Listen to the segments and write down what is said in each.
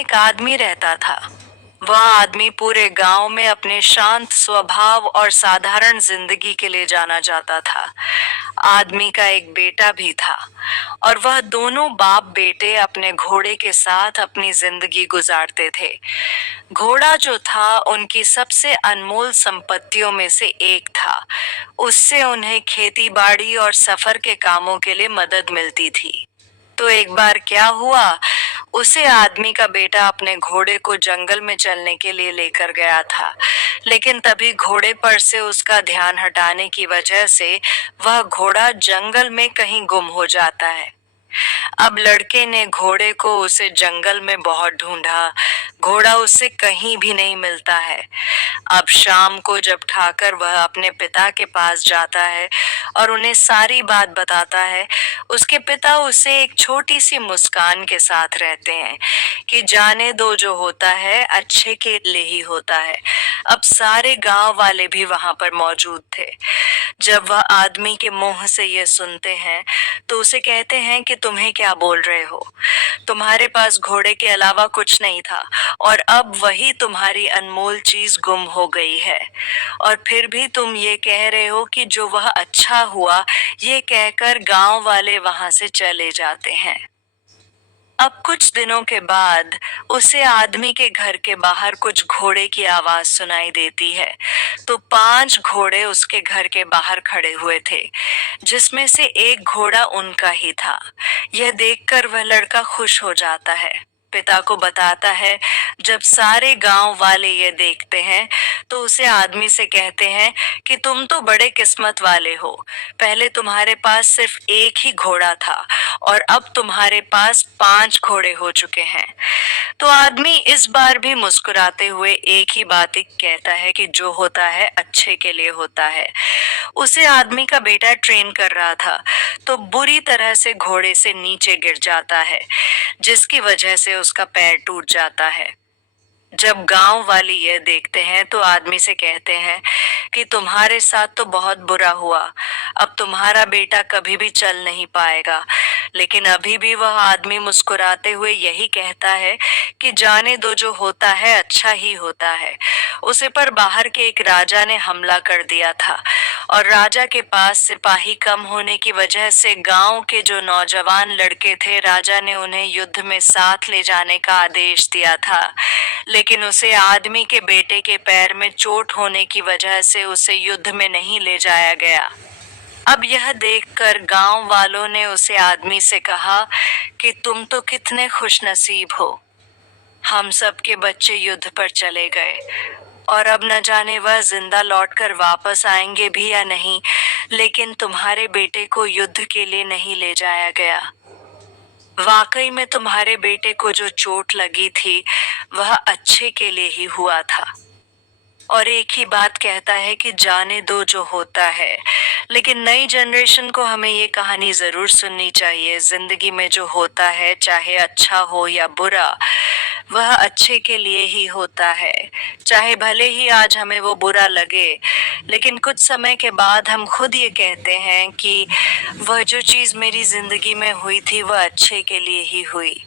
एक आदमी रहता था। वह आदमी पूरे गांव में अपने शांत स्वभाव और साधारण जिंदगी के लिए जाना जाता था। आदमी का एक बेटा भी था और वह दोनों बाप बेटे अपने घोड़े के साथ अपनी जिंदगी गुजारते थे। घोड़ा जो था उनकी सबसे अनमोल संपत्तियों में से एक था। उससे उन्हें खेती बाड़ी और सफर के कामों के लिए मदद मिलती थी। तो एक बार क्या हुआ, उसे आदमी का बेटा अपने घोड़े को जंगल में चलने के लिए लेकर गया था, लेकिन तभी घोड़े पर से उसका ध्यान हटाने की वजह से वह घोड़ा जंगल में कहीं गुम हो जाता है। अब लड़के ने घोड़े को उसे जंगल में बहुत ढूंढा, घोड़ा उससे कहीं भी नहीं मिलता है। अब शाम को जब ठाकर वह अपने पिता के पास जाता है और उन्हें सारी बात बताता है, उसके पिता उसे एक छोटी सी मुस्कान के साथ रहते हैं कि जाने दो, जो होता है अच्छे के लिए ही होता है। अब सारे गांव वाले भी वहां पर मौजूद थे। जब वह आदमी के मुंह से ये सुनते हैं तो उसे कहते हैं कि तुम्हें क्या बोल रहे हो, तुम्हारे पास घोड़े के अलावा कुछ नहीं था और अब वही तुम्हारी अनमोल चीज गुम हो गई है, और फिर भी तुम ये कह रहे हो कि जो वह अच्छा हुआ, ये कहकर गांव वाले वहां से चले जाते हैं। अब कुछ दिनों के बाद उसे आदमी के घर के बाहर कुछ घोड़े की आवाज सुनाई देती है। तो 5 घोड़े उसके घर के बाहर खड़े हुए थे, जिसमें से एक घोड़ा उनका ही था। यह देखकर वह लड़का खुश हो जाता है, पिता को बताता है। जब सारे गांव वाले ये देखते हैं तो उसे आदमी से कहते हैं कि तुम तो बड़े किस्मत वाले हो, पहले तुम्हारे पास सिर्फ एक ही घोड़ा था और अब तुम्हारे पास 5 घोड़े हो चुके हैं। तो आदमी इस बार भी मुस्कुराते हुए एक ही बात ही कहता है कि जो होता है अच्छे के लिए होता है। उसे आदमी का बेटा ट्रेन कर रहा था तो बुरी तरह से घोड़े से नीचे गिर जाता है, जिसकी वजह से उसका पैर टूट जाता है। जब गांव वाले यह देखते हैं तो आदमी से कहते हैं कि तुम्हारे साथ तो बहुत बुरा हुआ, अब तुम्हारा बेटा कभी भी चल नहीं पाएगा। लेकिन अभी भी वह आदमी मुस्कुराते हुए यही कहता है कि जाने दो, जो होता है अच्छा ही होता है। उसे पर बाहर के एक राजा ने हमला कर दिया था और राजा के पास सिपाही कम होने की वजह से गांव के जो नौजवान लड़के थे, राजा ने उन्हें युद्ध में साथ ले जाने का आदेश दिया था। लेकिन उसे आदमी के बेटे के पैर में चोट होने की वजह से उसे युद्ध में नहीं ले जाया गया। अब यह देखकर गांव वालों ने उसे आदमी से कहा कि तुम तो कितने खुशनसीब हो, हम सब के बच्चे युद्ध पर चले गए और अब न जाने वह जिंदा लौटकर वापस आएंगे भी या नहीं, लेकिन तुम्हारे बेटे को युद्ध के लिए नहीं ले जाया गया। वाकई में तुम्हारे बेटे को जो चोट लगी थी वह अच्छे के लिए ही हुआ था। और एक ही बात कहता है कि जाने दो, जो होता है। लेकिन नई जनरेशन को हमें ये कहानी जरूर सुननी चाहिए। जिंदगी में जो होता है, चाहे अच्छा हो या बुरा, वह अच्छे के लिए ही होता है। चाहे भले ही आज हमें वो बुरा लगे, लेकिन कुछ समय के बाद हम खुद ये कहते हैं कि वह जो चीज मेरी जिंदगी में हुई थी वह अच्छे के लिए ही हुई।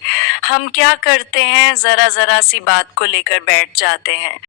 हम क्या करते हैं, जरा जरा सी बात को लेकर बैठ जाते हैं।